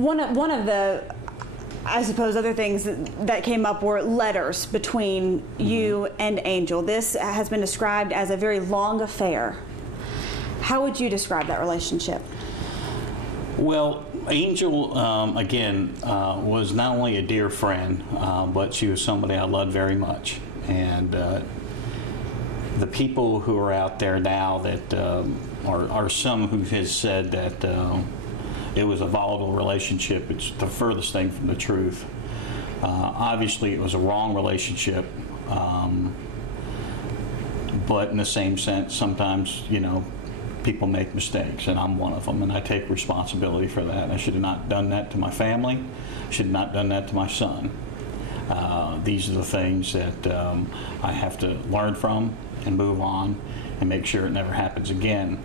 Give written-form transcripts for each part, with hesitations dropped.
One of the, I suppose, other things that came up were letters between you and Angel. This has been described as a very long affair. How would you describe that relationship? Well, Angel, again, was not only a dear friend, but she was somebody I loved very much. And the people who are out there now that are some who has said that it was a volatile relationship, it's the furthest thing from the truth. Obviously, it was a wrong relationship, but in the same sense, sometimes, you know, people make mistakes, and I'm one of them, and I take responsibility for that. I should have not done that to my family. I should have not done that to my son. These are the things that I have to learn from and move on and make sure it never happens again.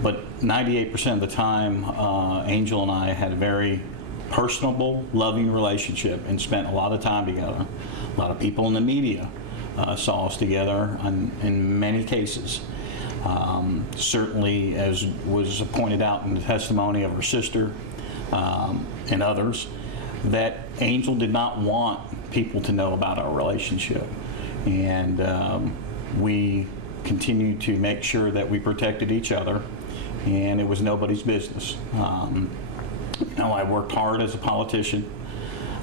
But 98% of the time, Angel and I had a very personable, loving relationship and spent a lot of time together. A lot of people in the media saw us together in many cases. Certainly, as was pointed out in the testimony of her sister and others, that Angel did not want people to know about our relationship. And we continued to make sure that we protected each other, and it was nobody's business. You know, I worked hard as a politician.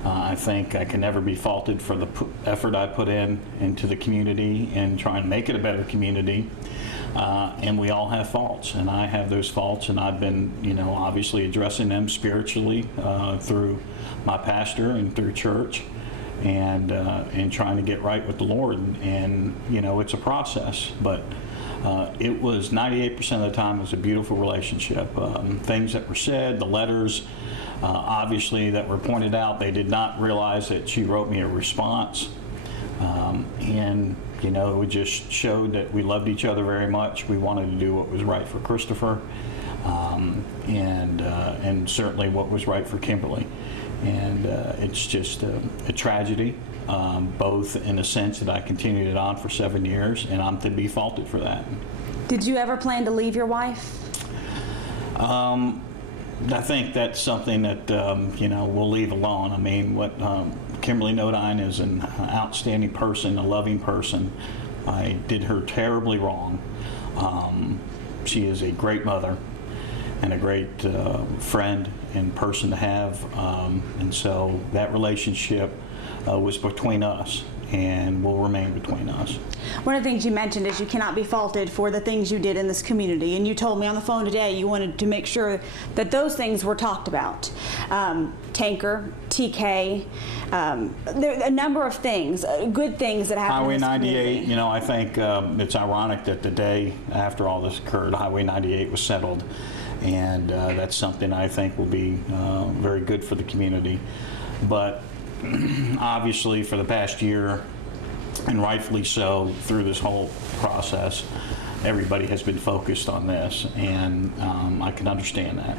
I think I can never be faulted for the effort I put into the community and trying to make it a better community. And we all have faults, and I have those faults, and I've been, you know, obviously addressing them spiritually through my pastor and through church, and trying to get right with the Lord. And you know, it's a process, but it was 98% of the time it was a beautiful relationship. Things that were said, the letters, obviously, that were pointed out, they did not realize that she wrote me a response, and you know, it just showed that we loved each other very much. We wanted to do what was right for Christopher, and certainly what was right for Kimberly. And it's just a tragedy, both in the sense that I continued it on for 7 years, and I'm to be faulted for that. Did you ever plan to leave your wife? I think that's something that you know, we'll leave alone. I mean, what Kimberly Nodine is an outstanding person, a loving person. I did her terribly wrong. She is a great mother and a great friend and person to have, and so that relationship was between us and will remain between us. One of the things you mentioned is you cannot be faulted for the things you did in this community, and you told me on the phone today you wanted to make sure that those things were talked about. Tanker, TK, there are a number of things, good things that happened Highway in this 98, community. you know, I think it's ironic that the day after all this occurred, Highway 98 was settled, and that's something I think will be very good for the community. But obviously, for the past year, and rightfully so, through this whole process, everybody has been focused on this, and I can understand that.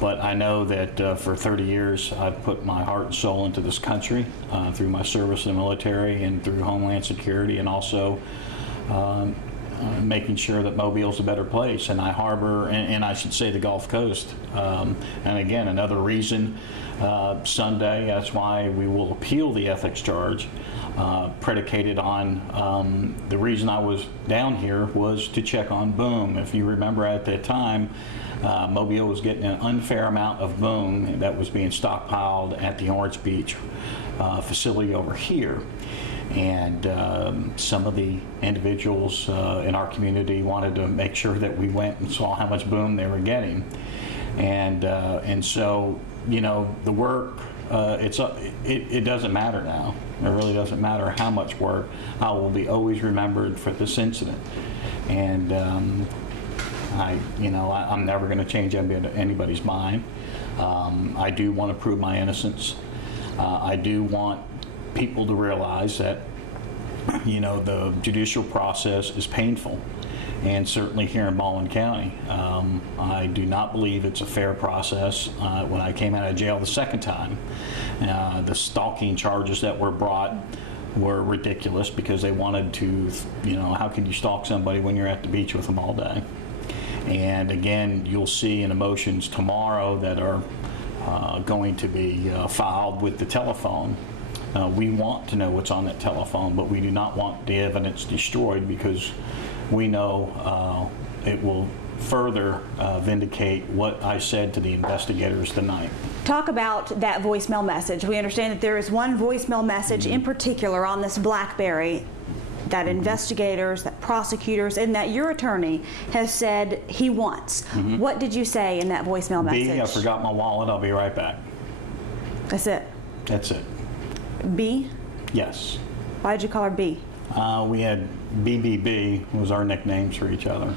But I know that for 30 years, I've put my heart and soul into this country through my service in the military and through Homeland Security, and also making sure that Mobile's a better place. And I harbor, and I should say the Gulf Coast. And again, another reason, Sunday, that's why we will appeal the ethics charge, predicated on the reason I was down here was to check on boom. If you remember at that time, Mobile was getting an unfair amount of boom that was being stockpiled at the Orange Beach facility over here. And some of the individuals in our community wanted to make sure that we went and saw how much boom they were getting. And so, you know, the work, it doesn't matter now. It really doesn't matter how much work. I will be always remembered for this incident. And I'm never going to change anybody's mind. I do want to prove my innocence. I do want people to realize that, you know, the judicial process is painful, and certainly here in Baldwin County. I do not believe it's a fair process. When I came out of jail the second time, the stalking charges that were brought were ridiculous because they wanted to, you know, how can you stalk somebody when you're at the beach with them all day? And again, you'll see in the motions tomorrow that are going to be filed with the telephone. We want to know what's on that telephone, but we do not want the evidence destroyed because we know it will further vindicate what I said to the investigators tonight. Talk about that voicemail message. We understand that there is one voicemail message in particular on this BlackBerry that investigators, that prosecutors, and that your attorney has said he wants. What did you say in that voicemail message? B, I forgot my wallet. I'll be right back. That's it? That's it. B? Yes. Why did you call her B? We had BBB was our nicknames for each other.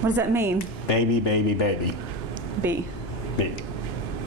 What does that mean? Baby, baby, baby. B. B.